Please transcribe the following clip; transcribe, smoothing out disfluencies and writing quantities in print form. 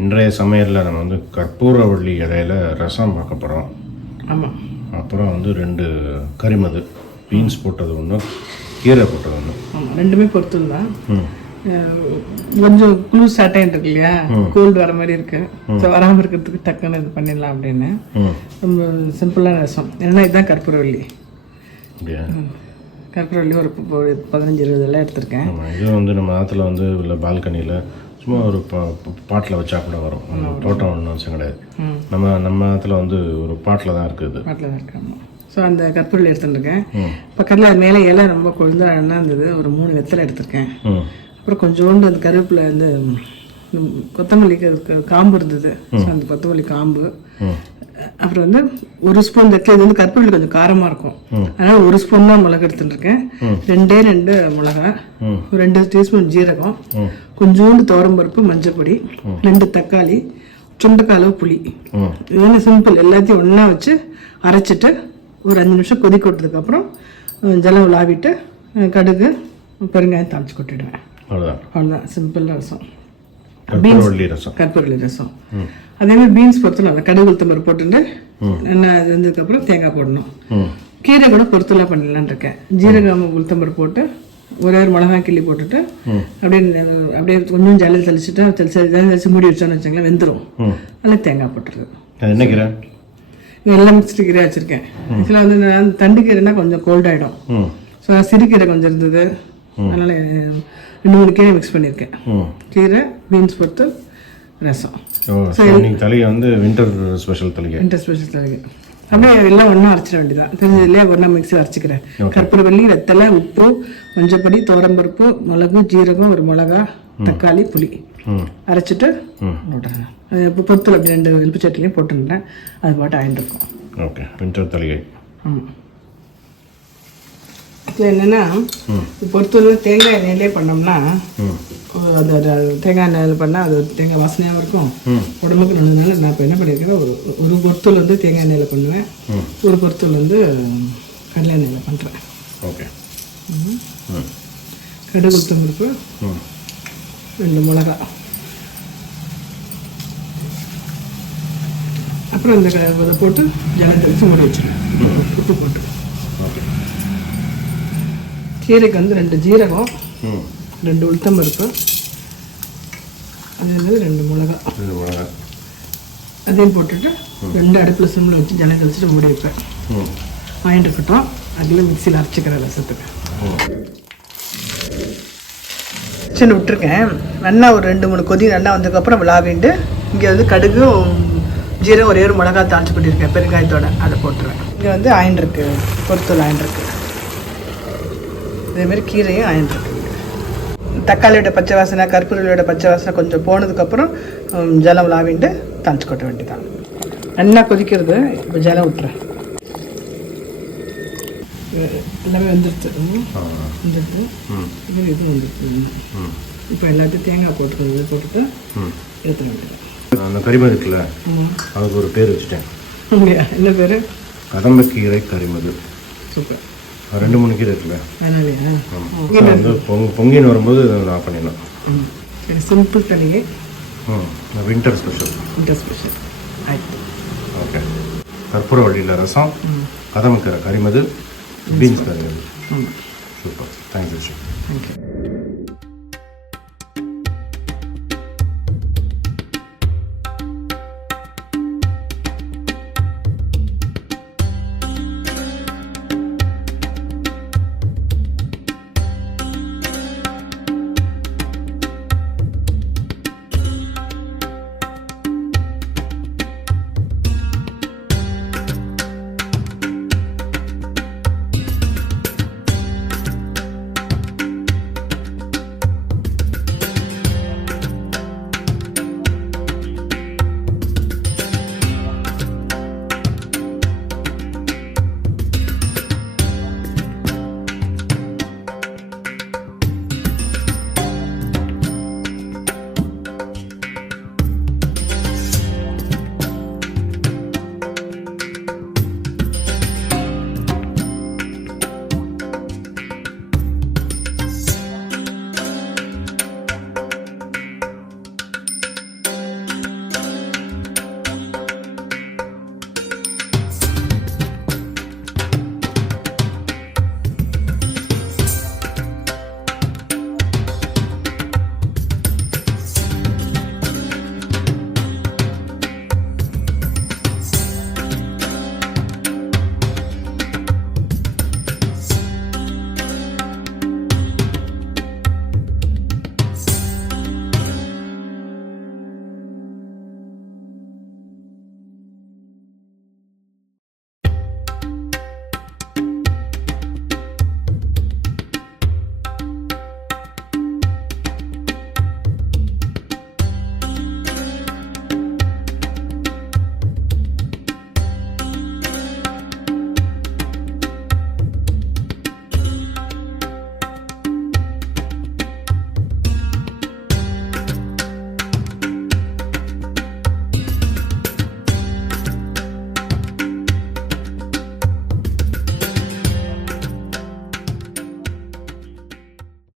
இன்றைய சமையலில் நம்ம வந்து கற்பூரவள்ளி இலையில் ரசம் பார்க்க போகிறோம். ஆமாம். அப்புறம் வந்து 2 கறிமது, பீன்ஸ் போட்டது ஒன்று, கீரை போட்டது ஒன்று. ஆமாம், ரெண்டுமே பொறுத்தது தான். கொஞ்சம் குளூ ஸ்டார்ட் இருக்கு இல்லையா, கோல்டு வர மாதிரி இருக்கு. ஸோ வராமல் இருக்கிறதுக்கு டக்குன்னு இது பண்ணிடலாம் அப்படின்னு ரொம்ப சிம்பிளான ரசம். ஏன்னா இதுதான் கற்பூரவள்ளி. கற்பூரவள்ளி ஒரு 15-20 எல்லாம் எடுத்திருக்கேன். இது வந்து நம்ம ஆற்றுல வந்து இல்லை பால்கனியில் சும்மா ஒரு பாட்டில் வச்சா கூட வரும். தோட்டம் ஒன்றும் வச்சம் கிடையாது. நம்ம ஆற்றுல வந்து ஒரு பாட்டில் தான் இருக்குது. பாட்டில் தான் இருக்கு. ஆமாம். ஸோ அந்த கற்பூரவள்ளி எடுத்துட்டுருக்கேன். பக்கத்தில் அது மேலே இலை ரொம்ப கொழுந்து அழகாக இருந்தது. ஒரு 3 வெத்தலை எடுத்திருக்கேன். அப்புறம் கொஞ்சோண்டு அந்த கருவேப்பிலை அந்த கொத்தமல்லிக்கு காம்பு இருந்தது. ஸோ அந்த கொத்தமல்லி காம்பு. அப்புறம் வந்து 1 ஸ்பூன் வெத்தலை. இது வந்து கற்பூரவள்ளி கொஞ்சம் காரமாக இருக்கும், அதனால் 1 ஸ்பூன் தான் மிளகு எடுத்துட்டுருக்கேன். 2 மிளகா, 2 டீஸ்பூன் ஜீரகம், கொஞ்சோண்டு துவரம்பருப்பு, மஞ்சள் பொடி, 2 தக்காளி, சுண்டைக்காய், புளி. இதெல்லாம் சிம்பிள். எல்லாத்தையும் ஒன்றா வச்சு அரைச்சிட்டு ஒரு 5 நிமிஷம் கொதிக்க விட்டதுக்கப்புறம் ஜலம் விளாவிட்டு கடுகு பெருங்காயம் தாளிச்சு கொட்டிடுவேன். அவ்வளோதான் சிம்பிள் ரசம். கற்பூரவள்ளி ரசம். அதேமாதிரி பீன்ஸ் பொறுத்தலாம் அந்த கடுகு உளுத்தம்பருப்பு போட்டுட்டு என்ன அது வந்ததுக்கப்புறம் தேங்காய் போடணும். கீரை கூட பொறுத்தலாம் பண்ணிடலான் இருக்கேன். ஜீரகம் உளுத்தம்பருப்பு போட்டு ஒரே ஒரு மிளகாய் கிள்ளி போட்டுட்டு அப்படியே கொஞ்சம் ஜல்லி தெளிச்சு மூடி வச்சோன்னு வச்சுங்களேன், வெந்துடும். அதில் தேங்காய் போட்டுருது. என்ன கீரை? எல்லாம் மிக்ஸ்டு கீரை வச்சுருக்கேன். ஆக்சுவலாக வந்து நான் தண்டு கீரைனா கொஞ்சம் கோல்டாகிடும். ஸோ நான் சிறுகீரை கொஞ்சம் இருந்தது, அதனால் 2-3 கீரை மிக்ஸ் பண்ணியிருக்கேன். கீரை, பீன்ஸ் பொறுத்து ரசம். தலையை வந்து வின்டர் ஸ்பெஷல் தலையை. அப்படியே எல்லாம் ஒன்றா அரைச்சிட வேண்டியதான். தெரிஞ்சதுலேயே ஒன்றா மிக்ஸில் அரைச்சிக்கிறேன். கற்பூரவள்ளி, வெத்தலை, உப்பு, மஞ்சப்பொடி, துவரம்பருப்பு, மிளகு, ஜீரகம், ஒரு மிளகா, தக்காளி, புளி அரைச்சிட்டு போட்டுறேன். இப்போ பொறுத்தல் அப்படி 2 எலுப்பு சட்டிலையும் போட்டுருந்தேன். அது பாட்டு ஆயிட்டு இருக்கும். ஓகே, வின்டர் தலையை. இதில் என்னென்னா பொறுத்தவரை தேங்காய் எண்ணெயிலே பண்ணோம்னா அது தேங்காய் எண்ணெயில் பண்ணால் அது தேங்காய் வாசனையாகவும் இருக்கும், உடம்புக்கு நல்லதுனால நான் இப்போ என்ன பண்ணியிருக்கேன், ஒரு பொறுத்தல் வந்து தேங்காய் எண்ணெயில் பண்ணுவேன், ஒரு பொறுத்தல் வந்து கடலை எண்ணெயில் பண்ணுறேன். ஓகே. கடுகு உளுத்தம்பருப்பு, 2 மிளகா, அப்புறம் இந்த இதை போட்டு ஜலம் தெளித்து மூடி வச்சுருவேன். உப்பு போட்டு. கீரைக்கு வந்து 2 ஜீரகம், 2 உளுத்தம்பருப்பு, அது 2 மிளகா, அதையும் போட்டுட்டு 2 அடுப்பில் சிம்மில் வச்சு ஜலம் தெளிச்சுட்டு மூடி வைப்பேன். வாங்கிட்டு இருக்கட்டும். அதில் மிக்சியில் அரைச்சிக்கிறேன் ரசத்துக்கு. சின்ன விட்டுருக்கேன். நல்லா ஒரு 2-3 கொதி நல்லா வந்ததுக்கப்புறம் விளாவிட்டு இங்கே வந்து கடுகு, ஜீரகம், ஒரே ஒரு மிளகா தாளிச்சு கொட்டியிருக்கேன் பெருங்காயத்தோட, அதை போட்டுருவேன். இங்கே வந்து ஆயின் இருக்கு, பொறுத்தல் ஆயின் இருக்கு. இதேமாரி கீரையும் ஆயின் இருக்கு. தக்காளியோட பச்சை வாசனை, கற்பூரவள்ளியோட பச்சை வாசனை கொஞ்சம் போனதுக்கப்புறம் ஜலம் விளாவிட்டு தாளிச்சு கொட்ட வேண்டியதான். நல்லா கொதிக்கிறது. இப்போ ஜலம் விட்டுறேன். எல்லாமே வந்துடுச்சு. இது வந்துடுச்சு. இப்போ எல்லாத்தையும் தேங்காய் போட்டுட்டு எடுத்துக்க வேண்டியது. அந்த கறிமது இருக்குல்ல, அதுக்கு ஒரு பேர் வச்சுட்டேன். அப்படியா? என்ன பேர்? கடம்ப கீரை கறிமது. சூப்பர். 2-3 கீரை இருக்குல்ல, வந்து பொங்கின்னு வரும்போது ஆஃப் பண்ணிடலாம். சிம்பிள் தனியே. Winter special. ஆயிடுச்சு. ஓகே. கற்பூரவள்ளியில் ரசம், கடம்ப கீரை கறிமது, பீன்ஸ் கறிமது. சூப்பர். தேங்க்யூ.